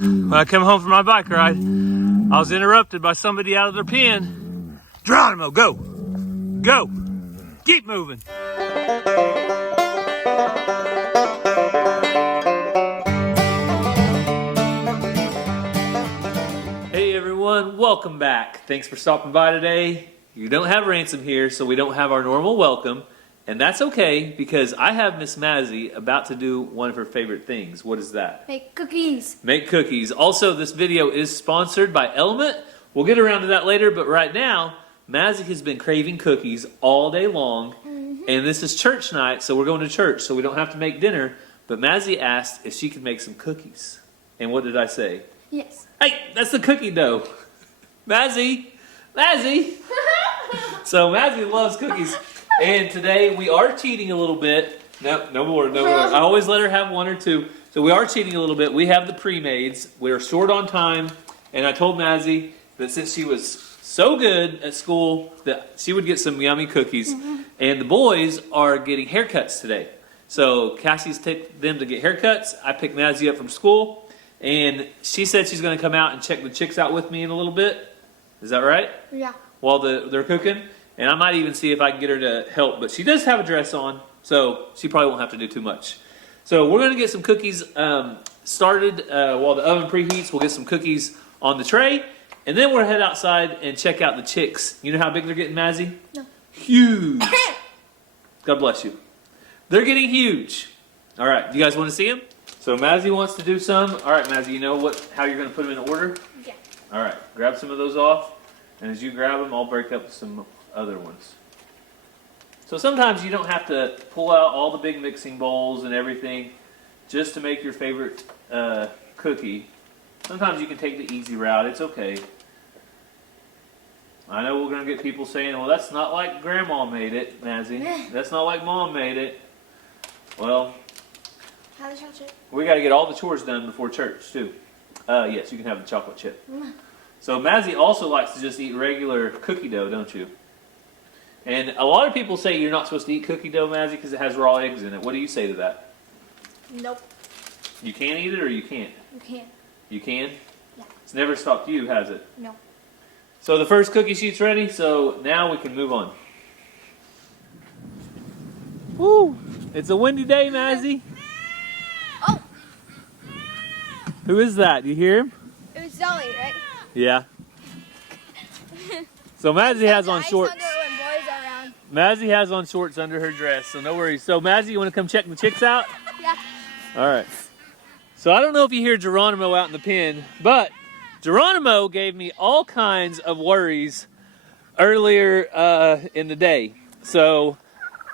When I come home from my bike ride, I was interrupted by somebody out of their pen. Geronimo, go! Go! Keep moving! Hey everyone, welcome back. Thanks for stopping by today. You don't have Ransom here, so we don't have our normal welcome. And that's okay, because I have Miss Mazy about to do one of her favorite things. What is that? Make cookies. Make cookies. Also, this video is sponsored by Element. We'll get around to that later, but right now, Mazy has been craving cookies all day long. And this is church night, so we're going to church, so we don't have to make dinner. But Mazy asked if she could make some cookies. And what did I say? Yes. Hey, that's the cookie dough. Mazy! Mazy! So Mazy loves cookies. And today we are cheating a little bit. No more. I always let her have one or two. So we are cheating a little bit. We have the pre-mades. We are short on time. And I told Mazy that since she was so good at school that she would get some yummy cookies. And the boys are getting haircuts today. So Cassie's take them to get haircuts. I picked Mazy up from school. And she said she's going to come out and check the chicks out with me in a little bit. Is that right? Yeah. While they're cooking. And I might even see if I can get her to help. But she does have a dress on, so she probably won't have to do too much. So we're going to get some cookies started while the oven preheats. We'll get some cookies on the tray. And then we'll head outside and check out the chicks. You know how big they're getting, Mazy? No. Huge. God bless you. They're getting huge. All right, you guys want to see them? So Mazy wants to do some. All right, Mazy, you know how you're going to put them in order? Yeah. All right, grab some of those off. And as you grab them, I'll break up some other ones. So sometimes you don't have to pull out all the big mixing bowls and everything just to make your favorite cookie. Sometimes you can take the easy route. It's okay. I know we're going to get people saying, well, that's not like Grandma made it, Mazy. That's not like Mom made it. Well, have the chocolate chip. We got to get all the chores done before church, too. Yes, you can have the chocolate chip. So Mazy also likes to just eat regular cookie dough, don't you? And a lot of people say you're not supposed to eat cookie dough, Mazy, because it has raw eggs in it. What do you say to that? Nope. You can eat it or you can't? You can. You can? Yeah. It's never stopped you, has it? No. So the first cookie sheet's ready, so now we can move on. Woo! It's a windy day, Mazy. Oh! Who is that? You hear him? It was Zoe, right? Yeah. So Mazy has on shorts. Mazy has on shorts under her dress, so no worries. So Mazy, you want to come check the chicks out? Yeah. All right. So I don't know if you hear Geronimo out in the pen, but Geronimo gave me all kinds of worries earlier in the day. So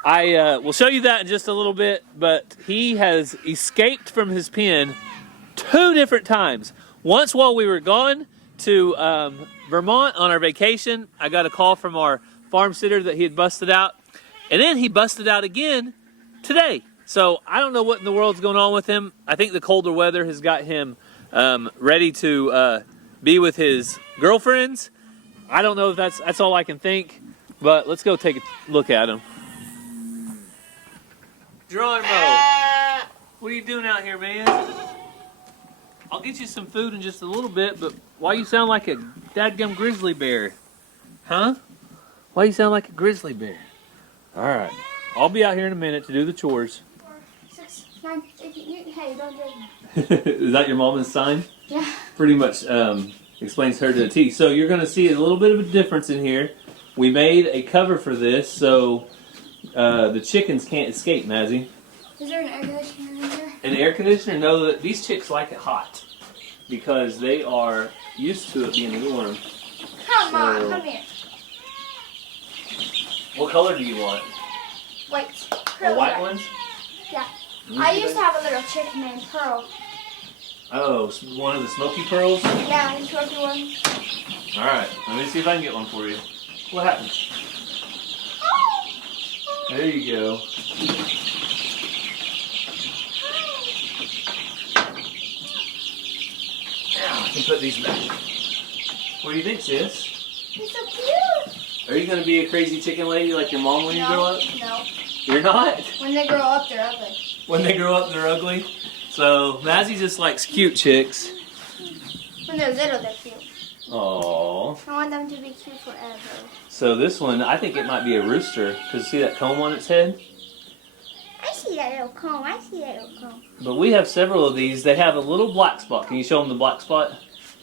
I will show you that in just a little bit, but he has escaped from his pen 2 different times. Once while we were gone to Vermont on our vacation, I got a call from our farm sitter that he had busted out. And then he busted out again today. So I don't know what in the world's going on with him. I think the colder weather has got him ready to be with his girlfriends. I don't know if that's all I can think. But let's go take a look at him. Geronimo, what are you doing out here, man? I'll get you some food in just a little bit, but why you sound like a dadgum grizzly bear? Huh? Why you sound like a grizzly bear? Alright. I'll be out here in a minute to do the chores. 4, 6, 9, 8, hey, don't judge me. Is that your mama's sign? Yeah. Pretty much explains her to the T. So you're going to see a little bit of a difference in here. We made a cover for this so the chickens can't escape, Mazy. Is there an air conditioner in here? An air conditioner? No, these chicks like it hot because they are used to it being warm. Come on, come here. What color do you want? White. The white ones? Yeah. I used to have a little chick named Pearl. Oh, one of the smoky pearls? Yeah, the smoky one. Alright, let me see if I can get one for you. What happened? There you go. Now I can put these back. What do you think, sis? He's so cute. Are you going to be a crazy chicken lady like your mom when you grow up? No. You're not? When they grow up, they're ugly. When they grow up, they're ugly? So, Mazy just likes cute chicks. When they're little, they're cute. Aww. I want them to be cute forever. So this one, I think it might be a rooster. Because see that comb on its head? I see that little comb. I see that little comb. But we have several of these. They have a little black spot. Can you show them the black spot?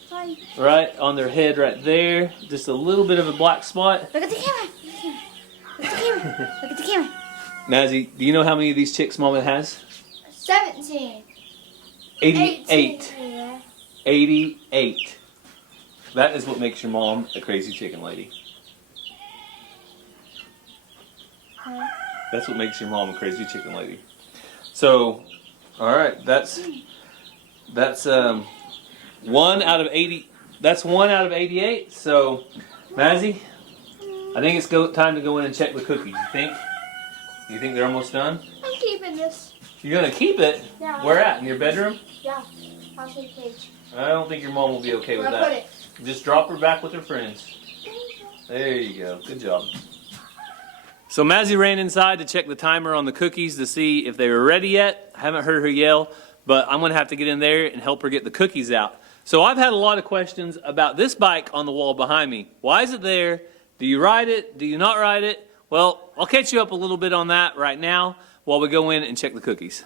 Sorry. Right on their head right there. Just a little bit of a black spot. Look at the camera. Look at the camera. Look at the camera. Mazy, do you know how many of these chicks Mama has? 17. 88. 18. 88. That is what makes your mom a crazy chicken lady. Huh? That's what makes your mom a crazy chicken lady. So, all right, that's 1 out of 80. That's 1 out of 88. So, Mazy, I think it's time to go in and check the cookies. You think they're almost done? I'm keeping this. You're gonna keep it? Yeah. Where at? In your bedroom? Yeah. I'll show you the page. I don't think your mom will be okay with Where I that. put it. Just drop her back with her friends. There you go. Good job. So Mazy ran inside to check the timer on the cookies to see if they were ready yet. I haven't heard her yell, but I'm going to have to get in there and help her get the cookies out. So I've had a lot of questions about this bike on the wall behind me. Why is it there? Do you ride it? Do you not ride it? Well, I'll catch you up a little bit on that right now while we go in and check the cookies.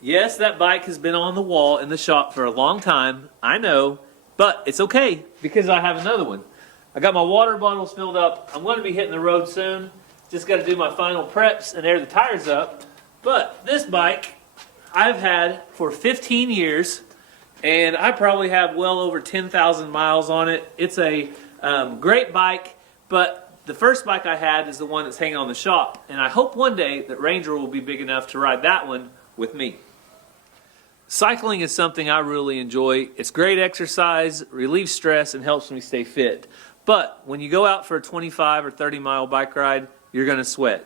Yes, that bike has been on the wall in the shop for a long time, I know, but it's okay because I have another one. I got my water bottles filled up. I'm going to be hitting the road soon. Just got to do my final preps and air the tires up. But this bike I've had for 15 years, and I probably have well over 10,000 miles on it. It's a great bike, but the first bike I had is the one that's hanging on the shop, and I hope one day that Ranger will be big enough to ride that one with me. Cycling is something I really enjoy. It's great exercise, relieves stress, and helps me stay fit. But when you go out for a 25 or 30 mile bike ride, you're going to sweat.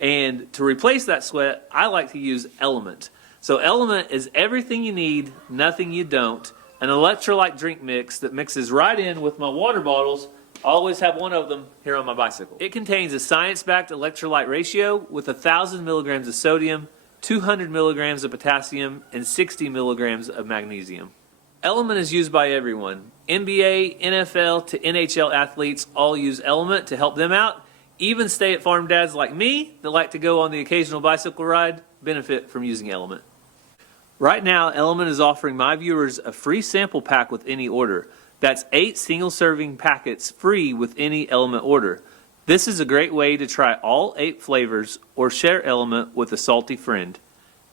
And to replace that sweat, I like to use Element. So Element is everything you need, nothing you don't. An electrolyte drink mix that mixes right in with my water bottles. I always have one of them here on my bicycle. It contains a science-backed electrolyte ratio with 1,000 milligrams of sodium, 200 milligrams of potassium, and 60 milligrams of magnesium. Element is used by everyone. NBA, NFL to NHL athletes all use Element to help them out. Even stay-at-farm dads like me that like to go on the occasional bicycle ride benefit from using Element. Right now, Element is offering my viewers a free sample pack with any order. That's 8 single-serving packets free with any Element order. This is a great way to try all 8 flavors or share Element with a salty friend.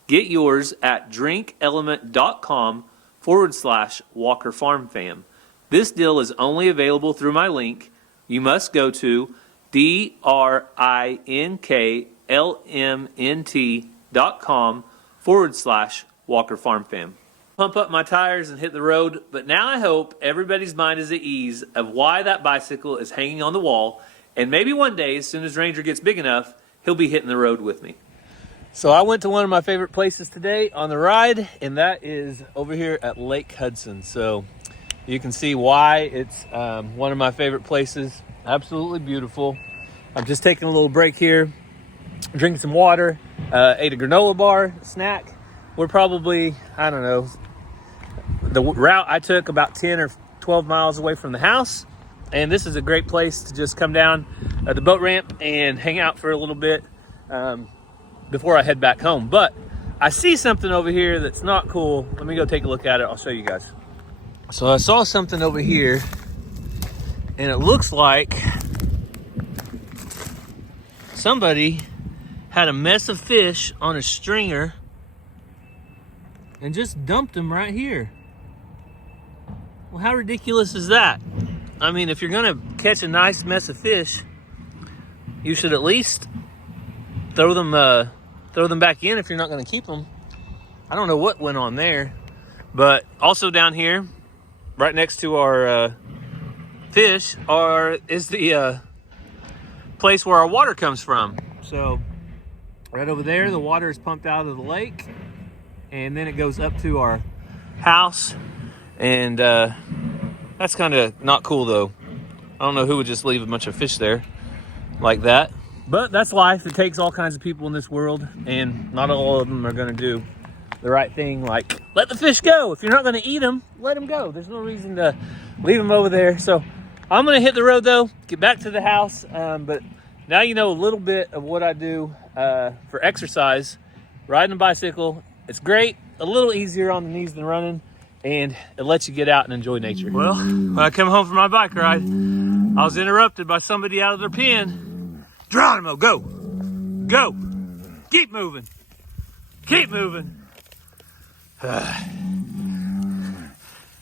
Get yours at drinkelement.com/Walker Farm Fam. This deal is only available through my link. You must go to drinklmnt.com/Walker Farm Fam. Pump up my tires and hit the road, but now I hope everybody's mind is at ease of why that bicycle is hanging on the wall, and maybe one day, as soon as Ranger gets big enough, he'll be hitting the road with me. So I went to one of my favorite places today on the ride, and that is over here at Lake Hudson. So you can see why it's one of my favorite places. Absolutely beautiful. I'm just taking a little break here, drinking some water, ate a granola bar snack. We're probably, I don't know, the route I took about 10 or 12 miles away from the house. And this is a great place to just come down the boat ramp and hang out for a little bit before I head back home. But I see something over here that's not cool. Let me go take a look at it. I'll show you guys. So I saw something over here, and it looks like somebody had a mess of fish on a stringer and just dumped them right here. Well, how ridiculous is that? I mean, if you're gonna catch a nice mess of fish, you should at least throw them back in if you're not gonna keep them. I don't know what went on there, but also down here, right next to our fish, is the place where our water comes from. So right over there, the water is pumped out of the lake, and then it goes up to our house, and that's kind of not cool though. I don't know who would just leave a bunch of fish there like that. But that's life. It takes all kinds of people in this world, and not all of them are going to do the right thing like let the fish go. If you're not gonna eat them, let them go. There's no reason to leave them over there. So I'm gonna hit the road though, get back to the house. But now you know a little bit of what I do for exercise. Riding a bicycle, it's great, a little easier on the knees than running, and it lets you get out and enjoy nature. Well, when I come home from my bike ride, I was interrupted by somebody out of their pen. Geronimo, go, go, keep moving, keep moving.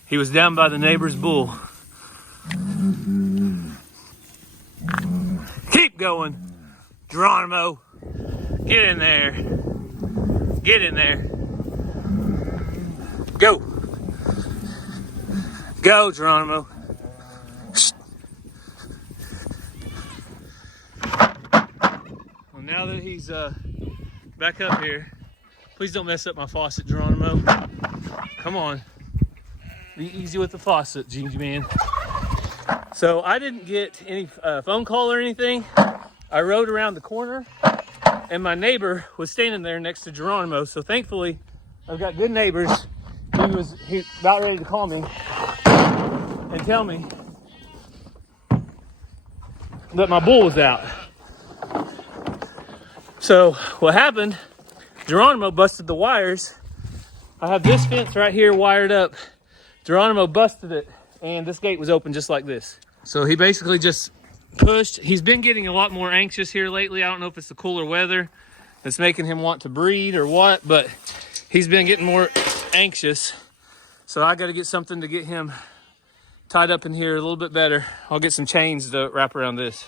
He was down by the neighbor's bull. Keep going, Geronimo, get in there, get in there, go, go, Geronimo. Well, now that he's back up here, please don't mess up my faucet, Geronimo. Come on. Be easy with the faucet, Gingy man. So I didn't get any phone call or anything. I rode around the corner and my neighbor was standing there next to Geronimo. So thankfully, I've got good neighbors. He about ready to call me and tell me that my bull was out. So what happened, Geronimo busted the wires. I have this fence right here wired up. Geronimo busted it, and this gate was open just like this. So he basically just pushed. He's been getting a lot more anxious here lately. I don't know if it's the cooler weather that's making him want to breed or what, but he's been getting more anxious. So I got to get something to get him tied up in here a little bit better. I'll get some chains to wrap around this.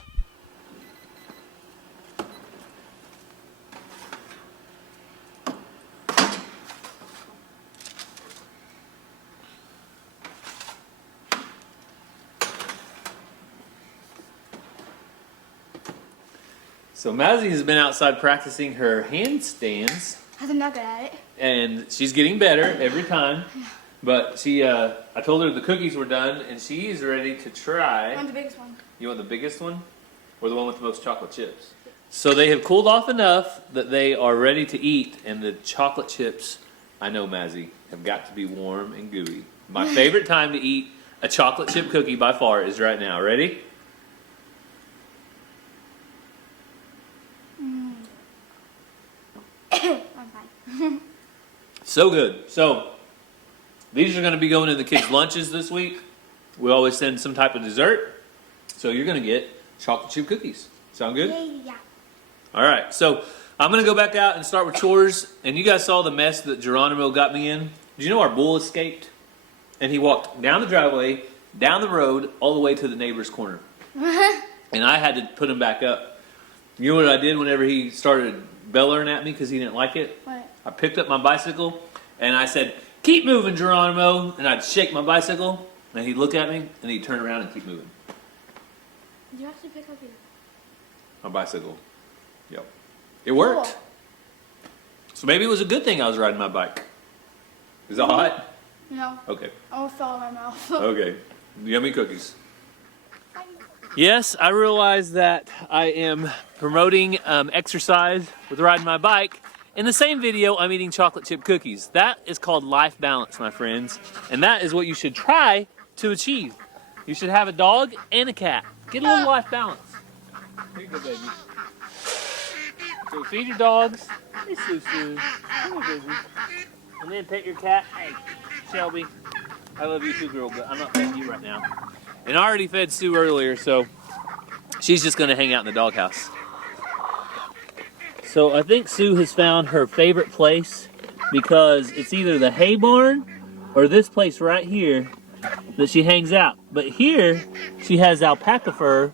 So Mazy has been outside practicing her handstands. I'm not good at it. And she's getting better every time. But I told her the cookies were done, and she's ready to try. I want the biggest one. You want the biggest one? Or the one with the most chocolate chips? So they have cooled off enough that they are ready to eat, and the chocolate chips, I know, Mazy, have got to be warm and gooey. My favorite time to eat a chocolate chip cookie by far is right now. Ready? I'm fine. So good. So these are going to be going in the kids' lunches this week. We always send some type of dessert. So you're going to get chocolate chip cookies. Sound good? Yeah. All right. So I'm going to go back out and start with chores. And you guys saw the mess that Geronimo got me in. Did you know our bull escaped? And he walked down the driveway, down the road, all the way to the neighbor's corner. And I had to put him back up. You know what I did whenever he started bellowing at me because he didn't like it? What? I picked up my bicycle and I said, "Keep moving, Geronimo." And I'd shake my bicycle and he'd look at me and he'd turn around and keep moving. Did you actually pick up My bicycle. Yep. It worked. Cool. So maybe it was a good thing I was riding my bike. Is it hot? No. Okay. I almost fell in my mouth. Okay. Yummy cookies. Yes, I realize that I am promoting exercise with riding my bike. In the same video, I'm eating chocolate chip cookies. That is called life balance, my friends. And that is what you should try to achieve. You should have a dog and a cat. Get a little life balance. Here you go, baby. So feed your dogs. Hey, Sue. Come here, baby. And then pet your cat. Hey, Shelby. I love you too, girl, but I'm not petting you right now. And I already fed Sue earlier, so she's just going to hang out in the doghouse. So I think Sue has found her favorite place because it's either the hay barn or this place right here that she hangs out. But here, she has alpaca fur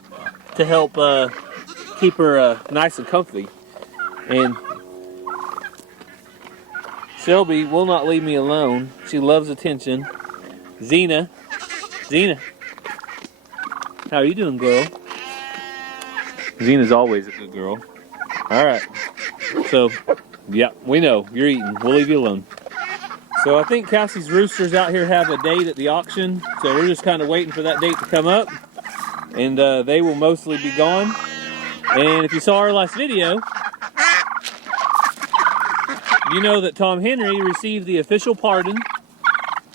to help keep her nice and comfy. And Shelby will not leave me alone. She loves attention. Xena. How are you doing, girl? Xena's always a good girl. All right. So, yeah, we know. You're eating. We'll leave you alone. So I think Cassie's roosters out here have a date at the auction. So we're just kind of waiting for that date to come up. And they will mostly be gone. And if you saw our last video, you know that Tom Henry received the official pardon.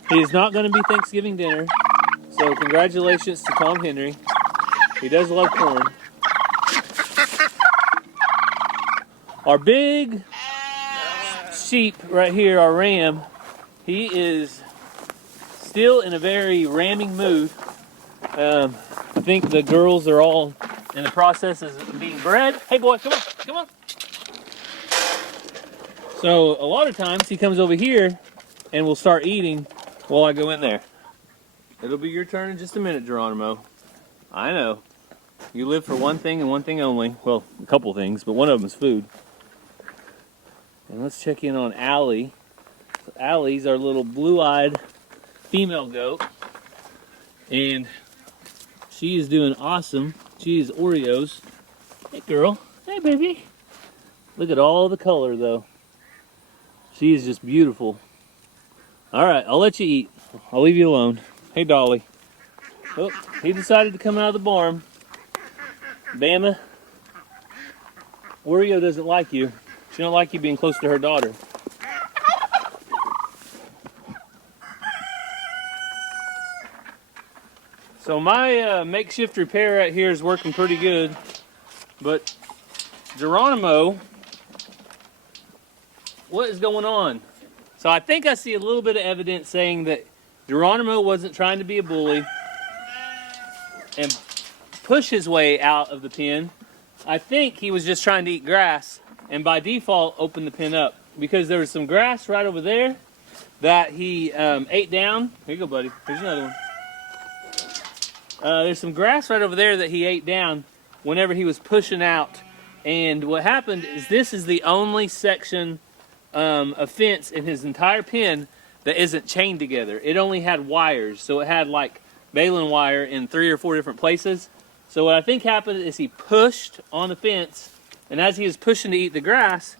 He is not going to be Thanksgiving dinner. So congratulations to Tom Henry. He does love corn. Our big sheep right here, our ram, he is still in a very ramming mood. I think the girls are all in the process of being bred. Hey boy, come on, come on. So a lot of times he comes over here and will start eating while I go in there. It'll be your turn in just a minute, Geronimo. I know. You live for one thing and one thing only. Well, a couple things, but one of them is food. And let's check in on Allie. So Allie's our little blue-eyed female goat. And she is doing awesome. She is Oreos. Hey, girl. Hey, baby. Look at all the color, though. She is just beautiful. All right, I'll let you eat. I'll leave you alone. Hey, Dolly. Oh, he decided to come out of the barn. Bama. Oreo doesn't like you. She don't like you being close to her daughter. So my makeshift repair right here is working pretty good, but Geronimo, what is going on? So I think I see a little bit of evidence saying that Geronimo wasn't trying to be a bully and push his way out of the pen. I think he was just trying to eat grass and by default open the pen up because there was some grass right over there that he ate down. Here you go, buddy. Here's another one. There's some grass right over there that he ate down whenever he was pushing out. And what happened is this is the only section of fence in his entire pen that isn't chained together. It only had wires. So it had like baling wire in 3 or 4 different places. So what I think happened is he pushed on the fence, and as he was pushing to eat the grass,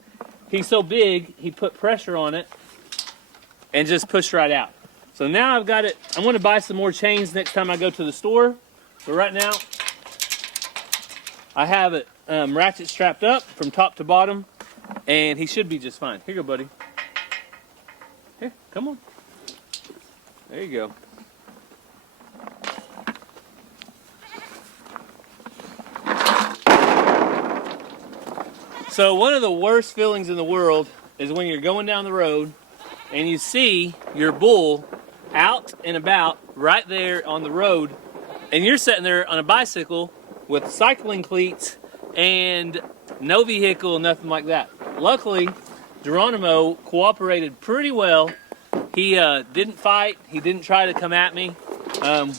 he's so big, he put pressure on it and just pushed right out. So now I've got it. I'm going to buy some more chains next time I go to the store. But right now, I have it ratchet strapped up from top to bottom, and he should be just fine. Here you go, buddy. Here, come on. There you go. So one of the worst feelings in the world is when you're going down the road and you see your bull out and about right there on the road, and you're sitting there on a bicycle with cycling cleats and no vehicle, nothing like that. Luckily, Geronimo cooperated pretty well. He didn't fight. He didn't try to come at me.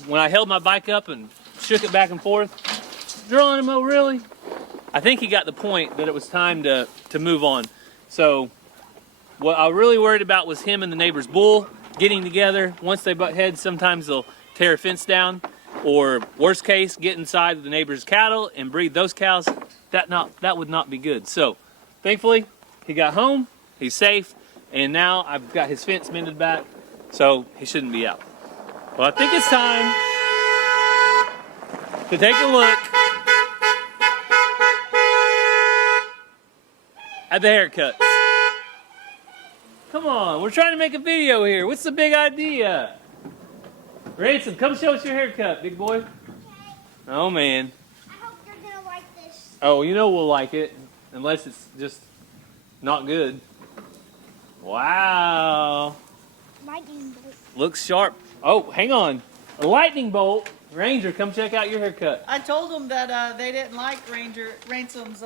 When I held my bike up and shook it back and forth, Geronimo, really? I think he got the point that it was time to move on. So what I really worried about was him and the neighbor's bull getting together. Once they butt heads, sometimes they'll tear a fence down, or worst case, get inside the neighbor's cattle and breed those cows. That would not be good. So thankfully, he got home, he's safe, and now I've got his fence mended back, so he shouldn't be out. Well, I think it's time to take a look at the haircuts. Come on, we're trying to make a video here. What's the big idea? Ransom, come show us your haircut, big boy. Oh, man. I hope you're gonna like this. Oh, you know we'll like it, unless it's just not good. Wow. Lightning bolt. Looks sharp. Oh, hang on. A lightning bolt. Ranger, come check out your haircut. I told them that they didn't like Ransom's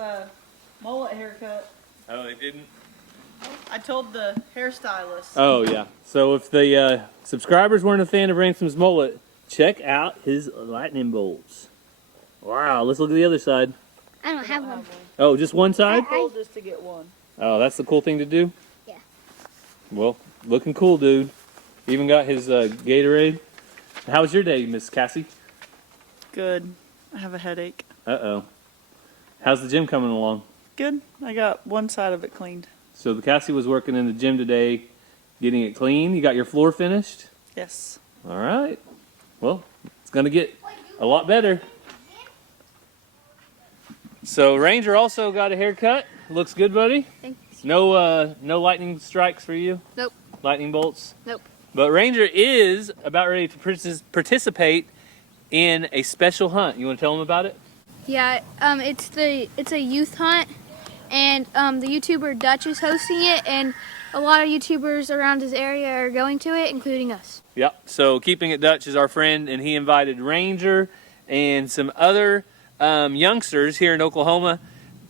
mullet haircut. Oh, they didn't? I told the hairstylist. Oh, yeah. So if the subscribers weren't a fan of Ransom's mullet, check out his lightning bolts. Wow, let's look at the other side. I don't have one. Oh, just one side? I told us to get one. Oh, that's the cool thing to do? Yeah. Well, looking cool, dude. Even got his Gatorade. How was your day, Miss Cassie? Good. I have a headache. Uh-oh. How's the gym coming along? Good. I got one side of it cleaned. So the Cassie was working in the gym today, getting it clean. You got your floor finished? Yes. All right. Well, it's going to get a lot better. So Ranger also got a haircut. Looks good, buddy. Thanks. No lightning strikes for you? Nope. Lightning bolts? Nope. But Ranger is about ready to participate in a special hunt. You want to tell them about it? Yeah, it's a youth hunt, and the YouTuber Dutch is hosting it, and a lot of YouTubers around his area are going to it, including us. Yep. So Keeping It Dutch is our friend, and he invited Ranger and some other youngsters here in Oklahoma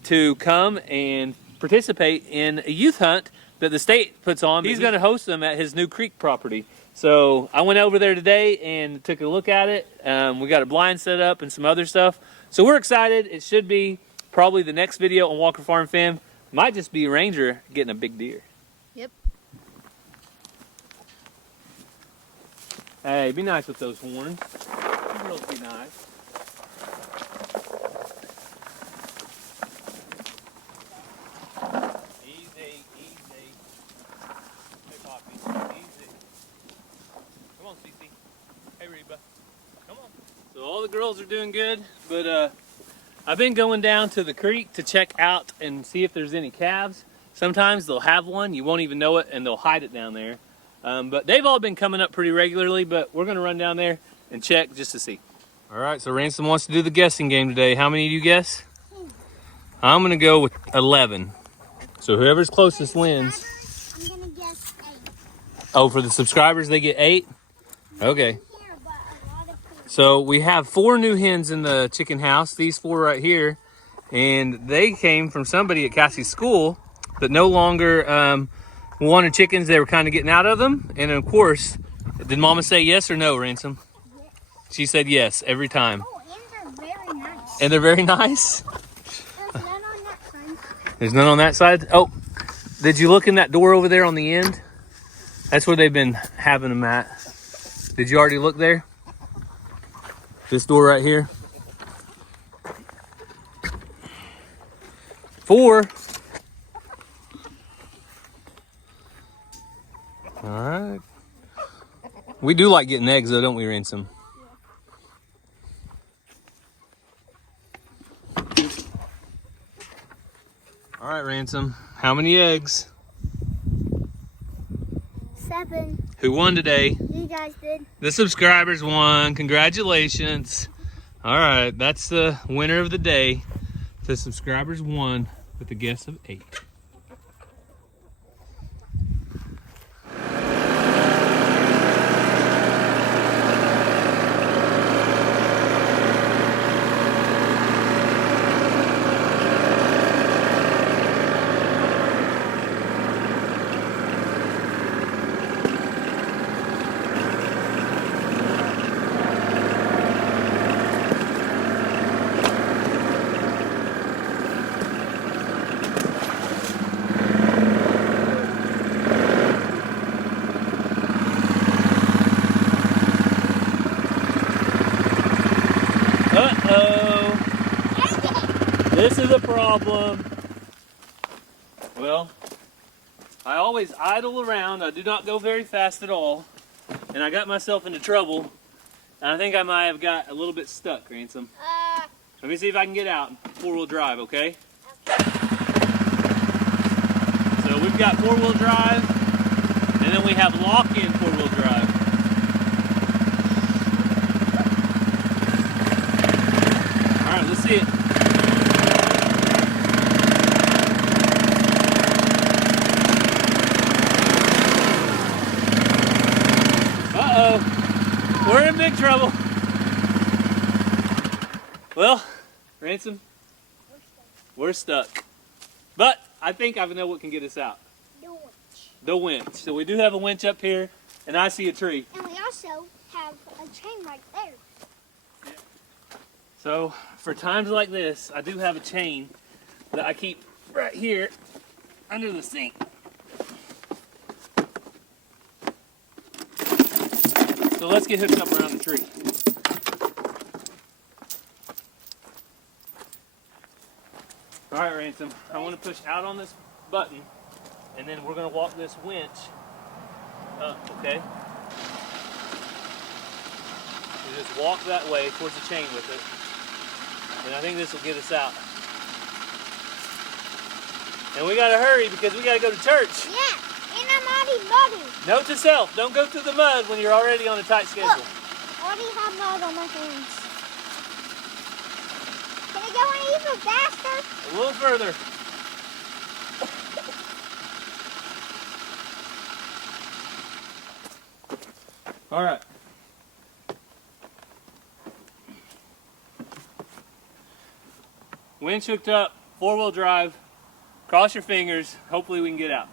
to come and participate in a youth hunt that the state puts on. He's going to host them at his new creek property. So I went over there today and took a look at it. We got a blind set up and some other stuff. So we're excited. It should be probably the next video on Walker Farm Fam. Might just be Ranger getting a big deer. Yep. Hey, be nice with those horns. You girls be nice. Easy, easy. Hey, Poppy. Easy. Come on, Cece. Hey, Reba. Come on. So all the girls are doing good, but I've been going down to the creek to check out and see if there's any calves. Sometimes they'll have one, you won't even know it, and they'll hide it down there. But they've all been coming up pretty regularly, but we're going to run down there and check just to see. All right, so Ransom wants to do the guessing game today. How many do you guess? I'm going to go with 11. So whoever's closest wins. I'm gonna guess 8. Oh, for the subscribers, they get 8? Okay. So we have 4 new hens in the chicken house, these 4 right here. And they came from somebody at Cassie's school that no longer wanted chickens. They were kind of getting out of them. And of course, did Mama say yes or no, Ransom? Yes. She said yes every time. Oh, and they're very nice. And they're very nice? There's none on that side. There's none on that side? Oh, did you look in that door over there on the end? That's where they've been having them at. Did you already look there? This door right here. 4. All right. We do like getting eggs though, don't we, Ransom? All right, Ransom. How many eggs? 7. Who won today? You guys did. The subscribers won. Congratulations. All right, that's the winner of the day. The subscribers won with a guess of 8. Uh-oh. This is a problem. Well, I always idle around. I do not go very fast at all. And I got myself into trouble. And I think I might have got a little bit stuck, Ransom. Let me see if I can get out in 4-wheel drive, okay? So we've got 4-wheel drive. And then we have lock-in 4-wheel drive. All right, let's see it. Uh-oh, we're in big trouble. Well, Ransom, we're stuck. But I think I know what can get us out. The winch. The winch. So we do have a winch up here, and I see a tree. And we also have a chain right there. So for times like this, I do have a chain that I keep right here under the sink. So let's get hooked up around the tree. All right, Ransom, I want to push out on this button, and then we're going to walk this winch up, okay? You just walk that way towards the chain with it. And I think this will get us out. And we gotta hurry because we gotta go to church. Yeah, and I'm already muddy. Note to self, don't go through the mud when you're already on a tight schedule. Look, I already have mud on my hands. Can it go any even faster? A little further. All right. Winch hooked up, 4-wheel drive. Cross your fingers. Hopefully we can get out.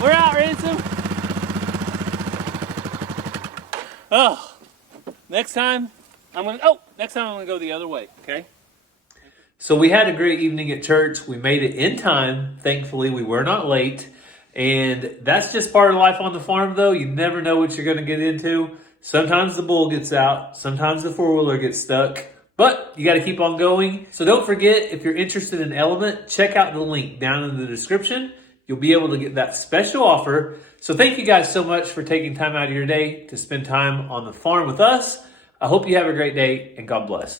We're out, Ransom. Oh, next time I'm gonna go the other way, okay? So we had a great evening at church. We made it in time. Thankfully, we were not late. And that's just part of life on the farm, though. You never know what you're going to get into. Sometimes the bull gets out. Sometimes the four-wheeler gets stuck. But you got to keep on going. So don't forget, if you're interested in Element, check out the link down in the description. You'll be able to get that special offer. So thank you guys so much for taking time out of your day to spend time on the farm with us. I hope you have a great day, and God bless.